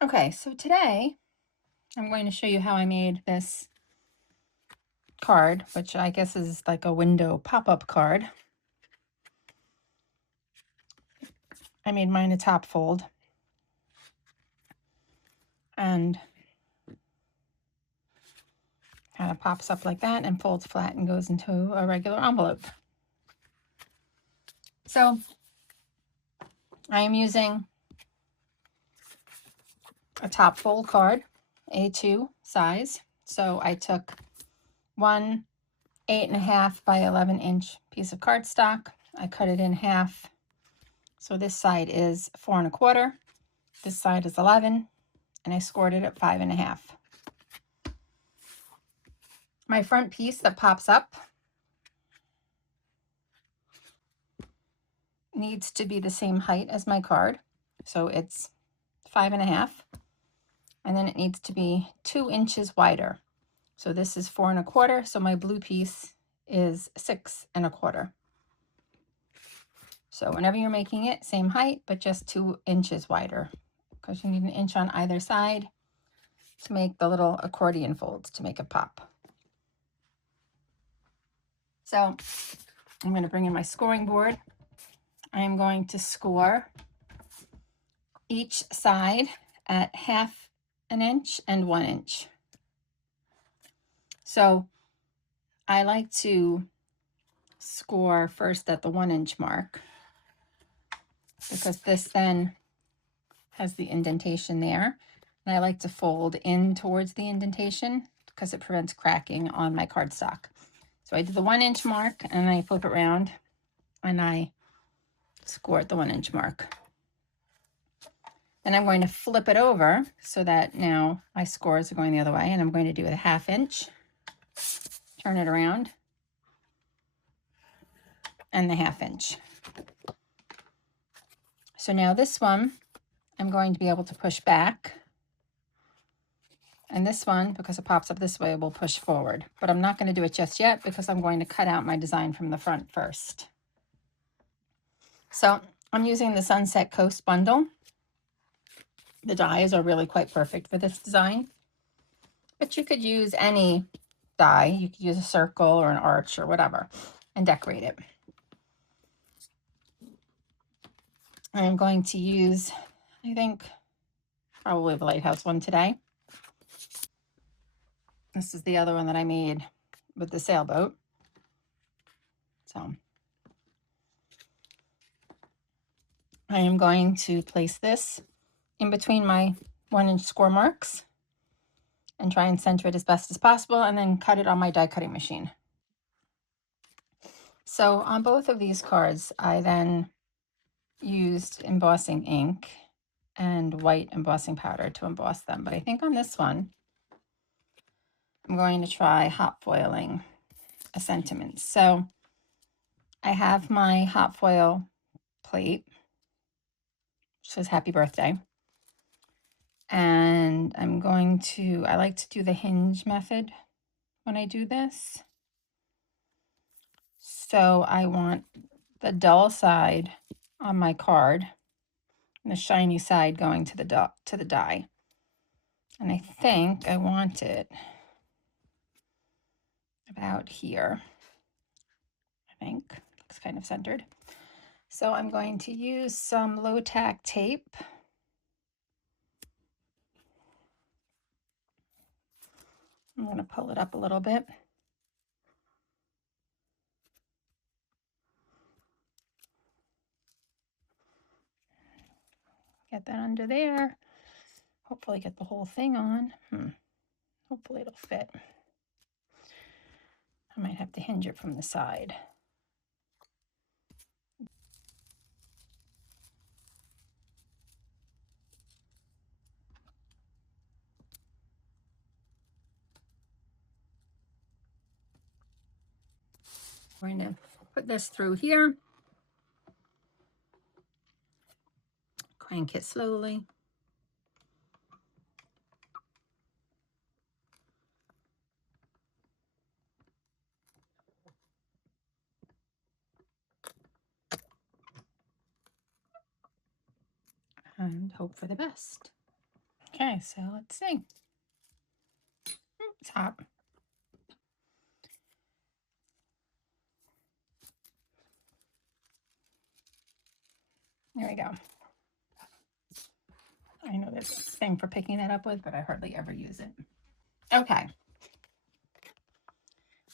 Okay, so today I'm going to show you how I made this card, which I guess is like a window pop-up card. I made mine a top fold and kind of pops up like that and folds flat and goes into a regular envelope. So I am using a top fold card, A2 size. So I took one 8.5 by 11-inch piece of cardstock. I cut it in half. So this side is 4.25. This side is 11, and I scored it at 5.5. My front piece that pops up needs to be the same height as my card. So it's 5.5. And then it needs to be 2 inches wider. So this is 4.25. So my blue piece is 6.25. So whenever you're making it, same height, but just 2 inches wider, because you need an inch on either side to make the little accordion folds to make it pop. So I'm going to bring in my scoring board. I am going to score each side at 1/2 inch and 1 inch. So I like to score first at the 1 inch mark, because this then has the indentation there. And I like to fold in towards the indentation because it prevents cracking on my cardstock. So I do the 1 inch mark and I flip it around and I score at the 1 inch mark. Then I'm going to flip it over so that now my scores are going the other way, and I'm going to do a 1/2 inch, turn it around, and the 1/2 inch. So now this one, I'm going to be able to push back. And this one, because it pops up this way, will push forward. But I'm not going to do it just yet because I'm going to cut out my design from the front first. So I'm using the Sunset Coast bundle. The dies are really quite perfect for this design. But you could use any die. You could use a circle or an arch or whatever and decorate it. I'm going to use, I think, probably the lighthouse one today. This is the other one that I made with the sailboat. So I am going to place this in between my 1 inch score marks and try and center it as best as possible, and then cut it on my die cutting machine. So on both of these cards, I then used embossing ink and white embossing powder to emboss them. But I think on this one, I'm going to try hot foiling a sentiment. So I have my hot foil plate, which says happy birthday. And I like to do the hinge method when I do this. So I want the dull side on my card and the shiny side going to the die. And I think I want it about here. I think looks kind of centered. So I'm going to use some low tack tape. I'm going to pull it up a little bit. Get that under there. Hopefully get the whole thing on. Hopefully it'll fit. I might have to hinge it from the side. I'm going to put this through here. Crank it slowly. And hope for the best. Okay, so let's see. It's hot. There we go. I know there's a thing for picking that up with, but I hardly ever use it. Okay.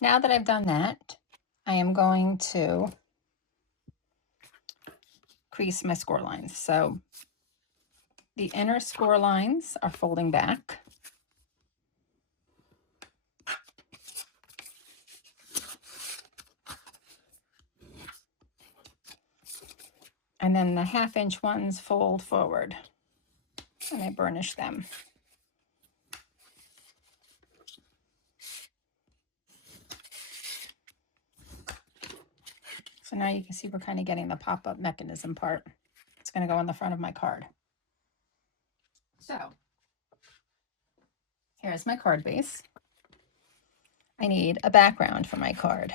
Now that I've done that, I am going to crease my score lines. So the inner score lines are folding back. And then the 1/2 inch ones fold forward and I burnish them. So now you can see we're kind of getting the pop-up mechanism part. It's going to go on the front of my card. So here's my card base. I need a background for my card.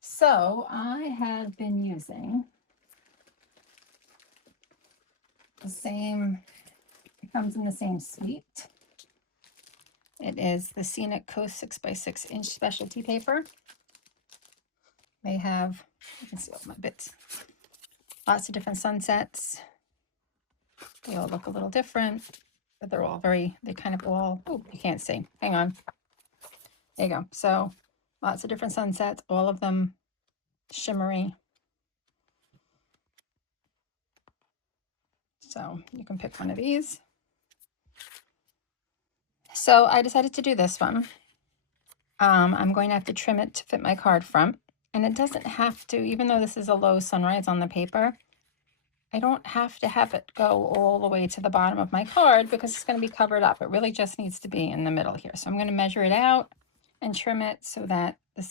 So I have been using the same, it comes in the same suite. It is the Scenic Coast 6x6 inch specialty paper. They have, you can see all my bits, lots of different sunsets. They all look a little different, but they're all very, they kind of all, oh, you can't see, hang on. There you go. So lots of different sunsets, all of them shimmery. So you can pick one of these. So I decided to do this one. I'm going to have to trim it to fit my card front. And it doesn't have to, even though this is a low sunrise on the paper, I don't have to have it go all the way to the bottom of my card because it's going to be covered up. It really just needs to be in the middle here. So I'm going to measure it out and trim it so that the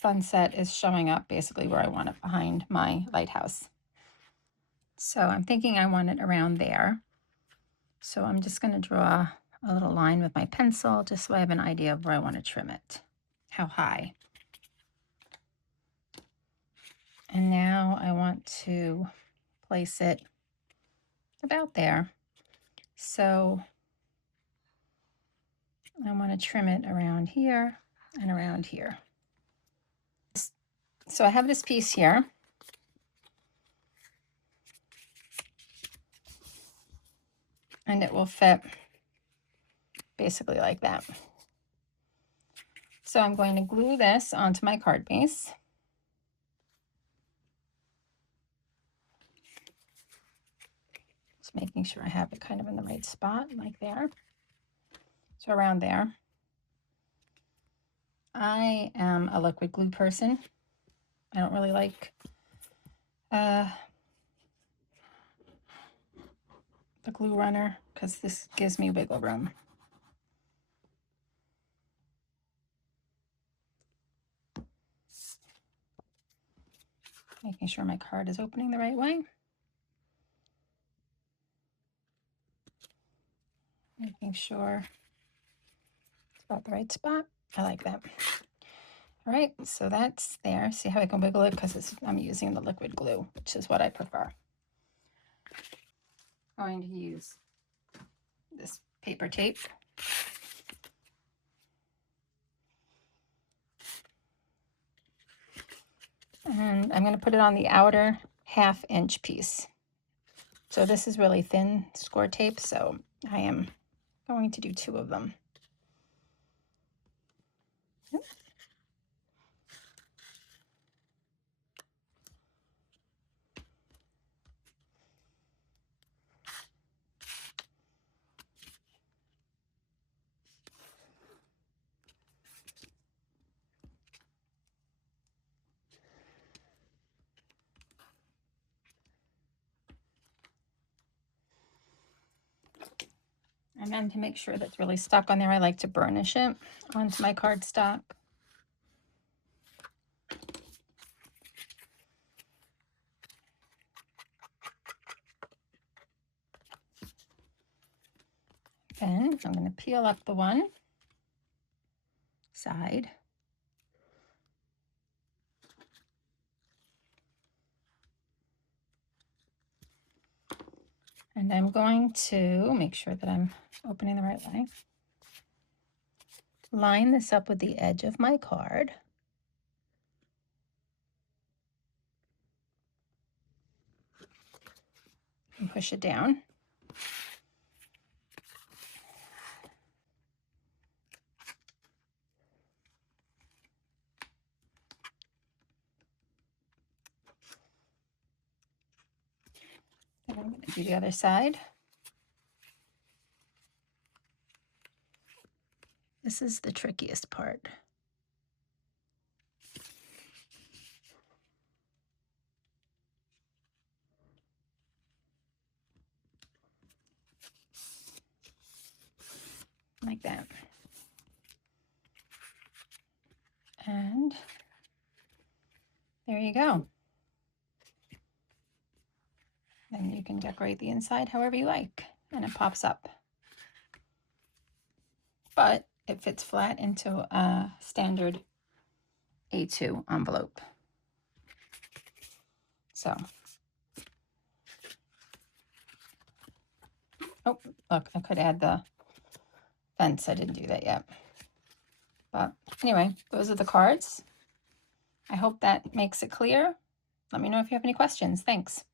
sunset is showing up basically where I want it behind my lighthouse. So I'm thinking I want it around there. So I'm just going to draw a little line with my pencil just so I have an idea of where I want to trim it, how high. And now I want to place it about there. So I want to trim it around here and around here. So I have this piece here. And it will fit basically like that. So I'm going to glue this onto my card base. Just making sure I have it kind of in the right spot, like there. So around there. I am a liquid glue person. I don't really like the glue runner because this gives me wiggle room. Making sure my card is opening the right way. Making sure it's about the right spot. I like that. All right, so that's there. See how I can wiggle it because I'm using the liquid glue, which is what I prefer. I'm going to use this paper tape. And I'm going to put it on the outer 1/2 inch piece. So this is really thin score tape, so I am going to do 2 of them. Yep. And then to make sure that's really stuck on there, I like to burnish it onto my cardstock. Then I'm going to peel up the one side. And And I'm going to make sure that I'm opening the right way. Line this up with the edge of my card. And push it down. Then I'm going to do the other side. This is the trickiest part. Like that. And there you go. And you can decorate the inside however you like, and it pops up. But it fits flat into a standard A2 envelope. So, oh, look, I could add the fence. I didn't do that yet. But anyway, those are the cards. I hope that makes it clear. Let me know if you have any questions. Thanks.